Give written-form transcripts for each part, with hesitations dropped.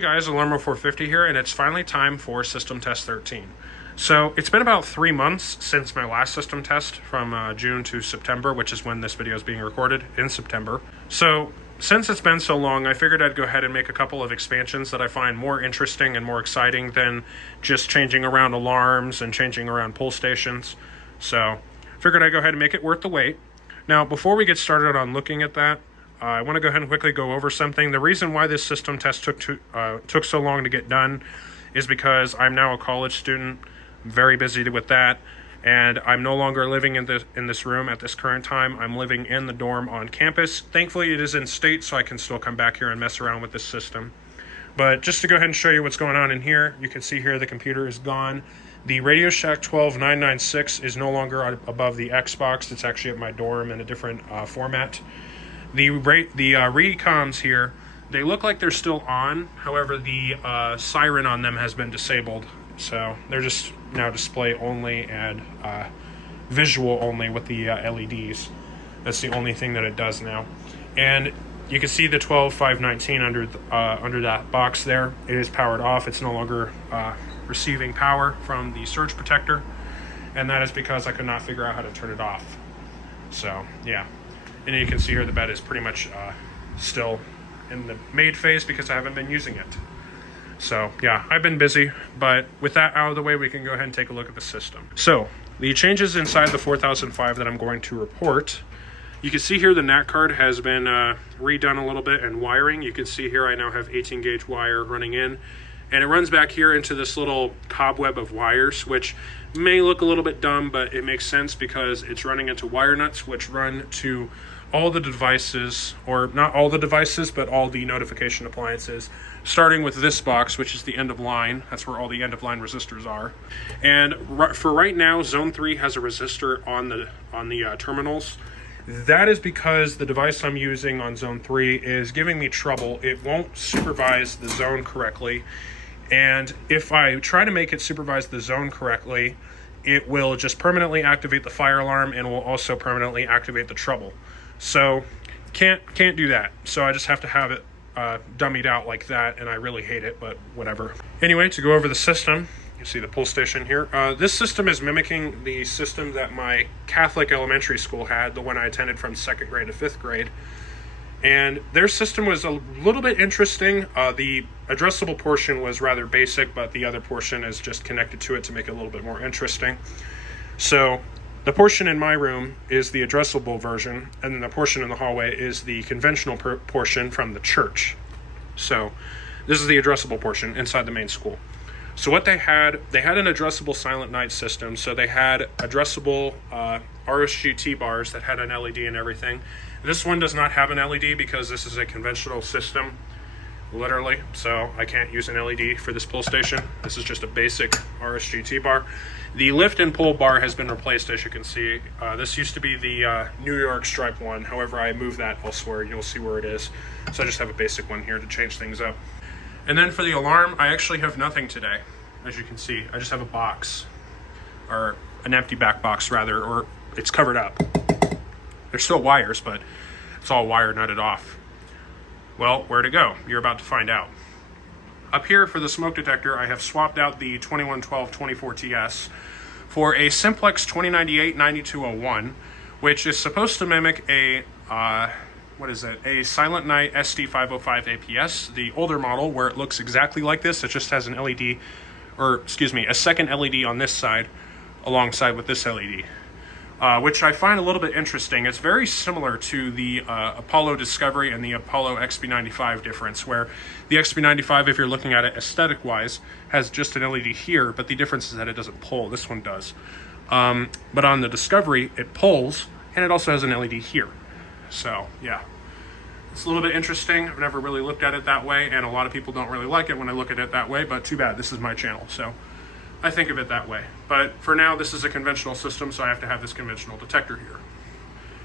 Hey guys, Alarmo 450 here, and it's finally time for system test 13. So it's been about 3 months since my last system test from June to September, which is when this video is being recorded, in September. So since it's been so long, I figured I'd go ahead and make a couple of expansions that I find more interesting and more exciting than just changing around alarms and changing around pull stations. So figured I'd go ahead and make it worth the wait. Now, before we get started on looking at that, I want to go ahead and quickly go over something. The reason why this system test took so long to get done is because I'm now a college student. I'm very busy with that, and I'm no longer living in this room at this current time. I'm living in the dorm on campus. Thankfully, it is in state, so I can still come back here and mess around with this system. But just to go ahead and show you what's going on in here, you can see here the computer is gone. The Radio Shack 12996 is no longer above the Xbox. It's actually at my dorm in a different format. The recoms here, they look like they're still on. However, the siren on them has been disabled. So they're just now display only and visual only with the LEDs. That's the only thing that it does now. And you can see the 12519 under that box there. It is powered off. It's no longer receiving power from the surge protector. And that is because I could not figure out how to turn it off. So, yeah. And you can see here the bed is pretty much still in the made phase because I haven't been using it. So yeah, I've been busy, but with that out of the way, we can go ahead and take a look at the system. So the changes inside the 4005 that I'm going to report, you can see here the NAT card has been redone a little bit, and wiring. You can see here I now have 18 gauge wire running in, and it runs back here into this little cobweb of wires, which may look a little bit dumb, but it makes sense because it's running into wire nuts, which run to all the devices, or not all the devices, but all the notification appliances, starting with this box, which is the end of line. That's where all the end of line resistors are. And for right now, Zone 3 has a resistor on the terminals. That is because the device I'm using on Zone 3 is giving me trouble. It won't supervise the zone correctly. And if I try to make it supervise the zone correctly, it will just permanently activate the fire alarm and will also permanently activate the trouble. So can't do that. So I just have to have it dummied out like that, and I really hate it, but whatever. Anyway, to go over the system, you see the pull station here. This system is mimicking the system that my Catholic elementary school had, the one I attended from 2nd grade to 5th grade. And their system was a little bit interesting. The addressable portion was rather basic, but the other portion is just connected to it to make it a little bit more interesting. So the portion in my room is the addressable version, and then the portion in the hallway is the conventional portion from the church. So this is the addressable portion inside the main school. So what they had an addressable silent night system. So they had addressable RSGT bars that had an LED and everything. This one does not have an LED because this is a conventional system, literally. So I can't use an LED for this pull station. This is just a basic RSGT bar. The lift and pull bar has been replaced, as you can see. This used to be the New York stripe one. However, I moved that elsewhere. You'll see where it is. So I just have a basic one here to change things up. And then for the alarm, I actually have nothing today. As you can see, I just have a box, or an empty back box rather, or it's covered up. There's still wires, but it's all wire nutted off. Well, where to go? You're about to find out. Up here for the smoke detector, I have swapped out the 2112-24TS for a Simplex 2098-9201, which is supposed to mimic a, a Silent Night SD505 APS, the older model, where it looks exactly like this. It just has an LED, a second LED on this side alongside with this LED. Which I find a little bit interesting. It's very similar to the Apollo Discovery and the Apollo XB95 difference, where the XB95, if you're looking at it aesthetic-wise, has just an LED here, but the difference is that it doesn't pull. This one does. But on the Discovery, it pulls, and it also has an LED here. So, yeah. It's a little bit interesting. I've never really looked at it that way, and a lot of people don't really like it when I look at it that way, but too bad. This is my channel, so I think of it that way. But for now, this is a conventional system, so I have to have this conventional detector here.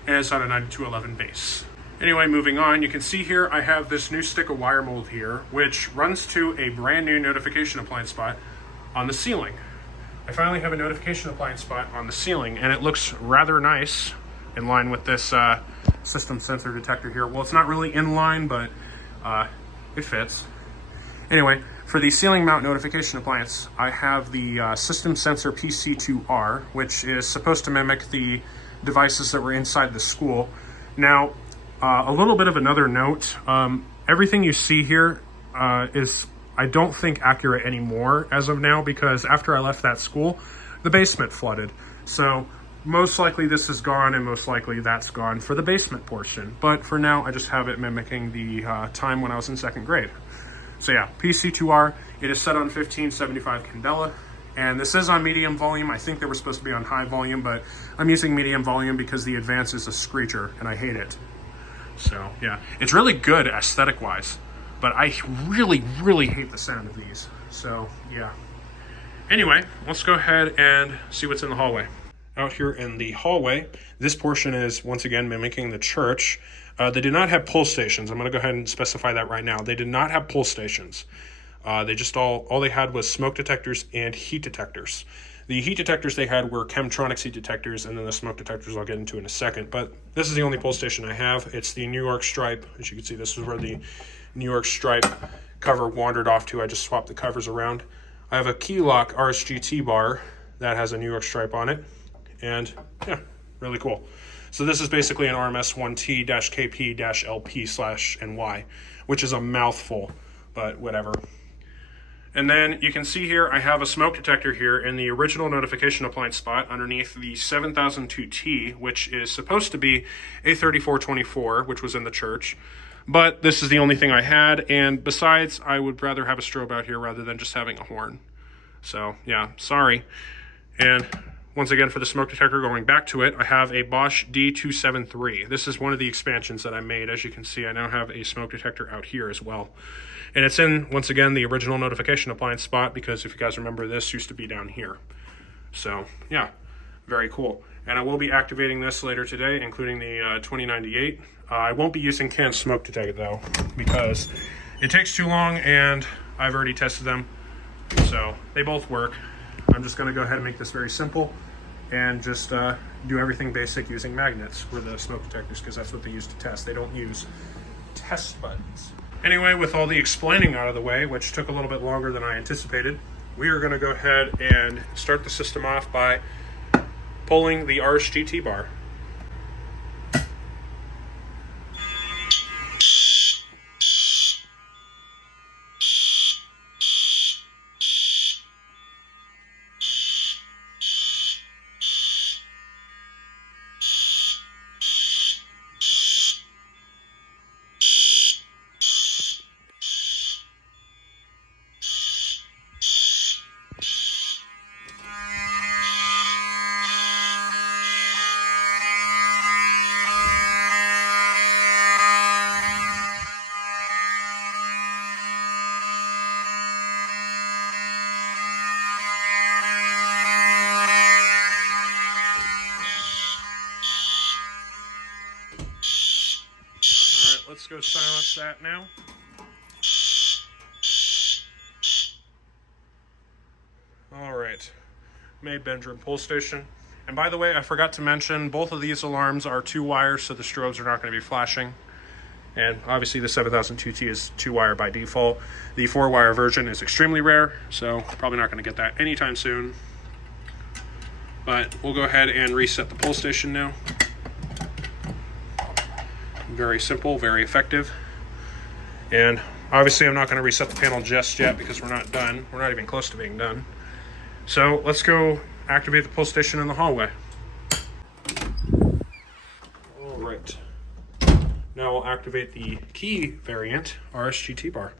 And it's on a 9211 base. Anyway, moving on, you can see here I have this new stick of wire mold here, which runs to a brand new notification appliance spot on the ceiling. I finally have a notification appliance spot on the ceiling, and it looks rather nice in line with this system sensor detector here. Well, it's not really in line, but it fits. Anyway, for the ceiling mount notification appliance, I have the system sensor PC2R, which is supposed to mimic the devices that were inside the school. Now, a little bit of another note, everything you see here is, I don't think, accurate anymore as of now, because after I left that school, the basement flooded. So most likely this is gone, and most likely that's gone for the basement portion. But for now, I just have it mimicking the time when I was in 2nd grade. So yeah, PC2R, it is set on 1575 candela, and this is on medium volume. I think they were supposed to be on high volume, but I'm using medium volume because the Advance is a screecher, and I hate it. So yeah, it's really good aesthetic-wise, but I really, really hate the sound of these. So yeah. Anyway, let's go ahead and see what's in the hallway. Out here in the hallway, this portion is once again mimicking the church. They did not have pull stations. I'm going to go ahead and specify that right now. They did not have pull stations. They just all they had was smoke detectors and heat detectors. The heat detectors they had were Chemtronics heat detectors, and then the smoke detectors I'll get into in a second. But this is the only pull station I have. It's the New York stripe. As you can see, this is where the New York stripe cover wandered off to. I just swapped the covers around. I have a key lock RSGT bar that has a New York stripe on it. And yeah, really cool. So this is basically an RMS 1T-KP-LP/NY, which is a mouthful, but whatever. And then you can see here, I have a smoke detector here in the original notification appliance spot underneath the 7002T, which is supposed to be a 3424, which was in the church. But this is the only thing I had, and besides, I would rather have a strobe out here rather than just having a horn. So yeah, sorry. And once again, for the smoke detector, going back to it, I have a Bosch D273. This is one of the expansions that I made. As you can see, I now have a smoke detector out here as well. And it's in, once again, the original notification appliance spot, because if you guys remember, this used to be down here. So yeah, very cool. And I will be activating this later today, including the 2098. I won't be using CAN smoke detector though, because it takes too long and I've already tested them. So they both work. I'm just going to go ahead and make this very simple and just do everything basic using magnets for the smoke detectors, because that's what they use to test. They don't use test buttons. Anyway, with all the explaining out of the way, which took a little bit longer than I anticipated, we are going to go ahead and start the system off by pulling the RSGT bar. Let's go silence that now. All right, made bedroom pull station. And by the way, I forgot to mention, both of these alarms are 2 wires, so the strobes are not going to be flashing. And obviously the 7002T is 2-wire by default. The 4-wire version is extremely rare, so probably not going to get that anytime soon. But we'll go ahead and reset the pull station now. Very simple, very effective. And obviously I'm not going to reset the panel just yet because we're not done. We're not even close to being done. So let's go activate the pull station in the hallway. All right. Now we'll activate the key variant RSGT bar.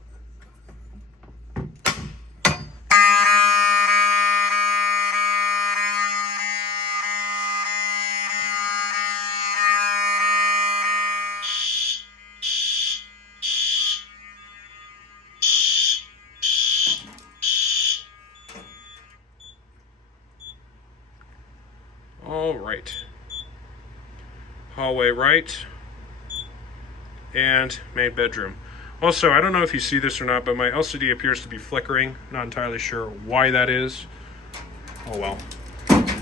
All right. Hallway right. And main bedroom. Also, I don't know if you see this or not, but my LCD appears to be flickering. Not entirely sure why that is. Oh well.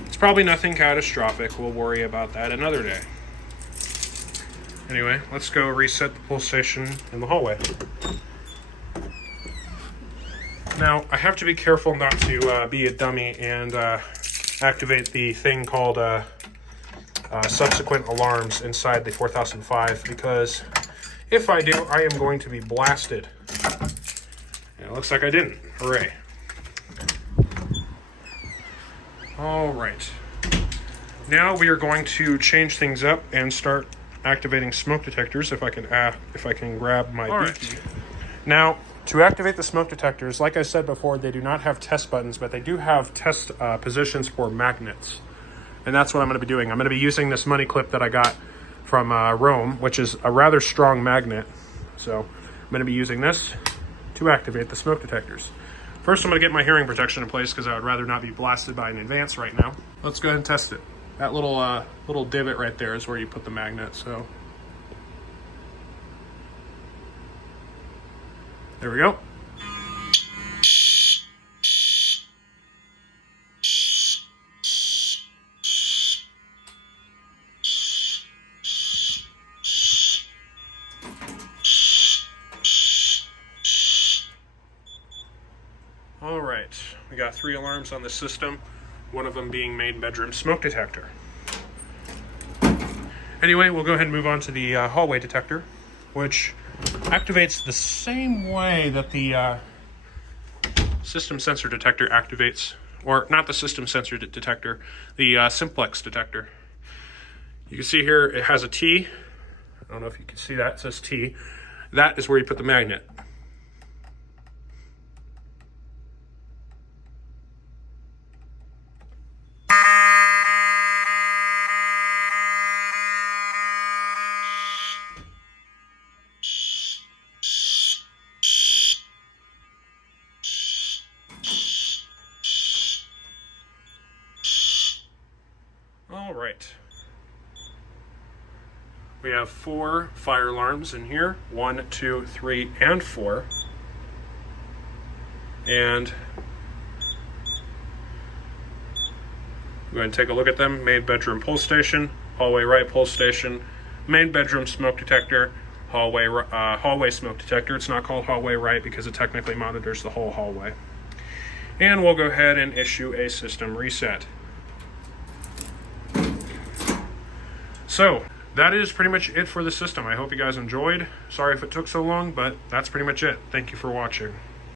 It's probably nothing catastrophic. We'll worry about that another day. Anyway, let's go reset the pull station in the hallway. Now, I have to be careful not to be a dummy and activate the thing called subsequent alarms inside the 4005, because if I do, I am going to be blasted. And it looks like I didn't. Hooray. All right. Now we are going to change things up and start activating smoke detectors. If I can grab my B key. Now, to activate the smoke detectors, like I said before, they do not have test buttons, but they do have test positions for magnets. And that's what I'm going to be doing. I'm going to be using this money clip that I got from Rome, which is a rather strong magnet. So I'm going to be using this to activate the smoke detectors. First, I'm going to get my hearing protection in place because I would rather not be blasted by an advance right now. Let's go ahead and test it. That little divot right there is where you put the magnet. So there we go. All right, we got 3 alarms on the system, one of them being main bedroom smoke detector. Anyway, we'll go ahead and move on to the hallway detector, which activates the same way that the system sensor detector activates, or not the system sensor detector, the simplex detector. You can see here it has a T. I don't know if you can see that, it says T. That is where you put the magnet. All right. We have 4 fire alarms in here. 1, 2, 3, and 4. And go ahead and take a look at them. Main bedroom pull station, hallway right pull station, main bedroom smoke detector, hallway smoke detector. It's not called hallway right because it technically monitors the whole hallway. And we'll go ahead and issue a system reset. So that is pretty much it for the system. I hope you guys enjoyed. Sorry if it took so long, but that's pretty much it. Thank you for watching.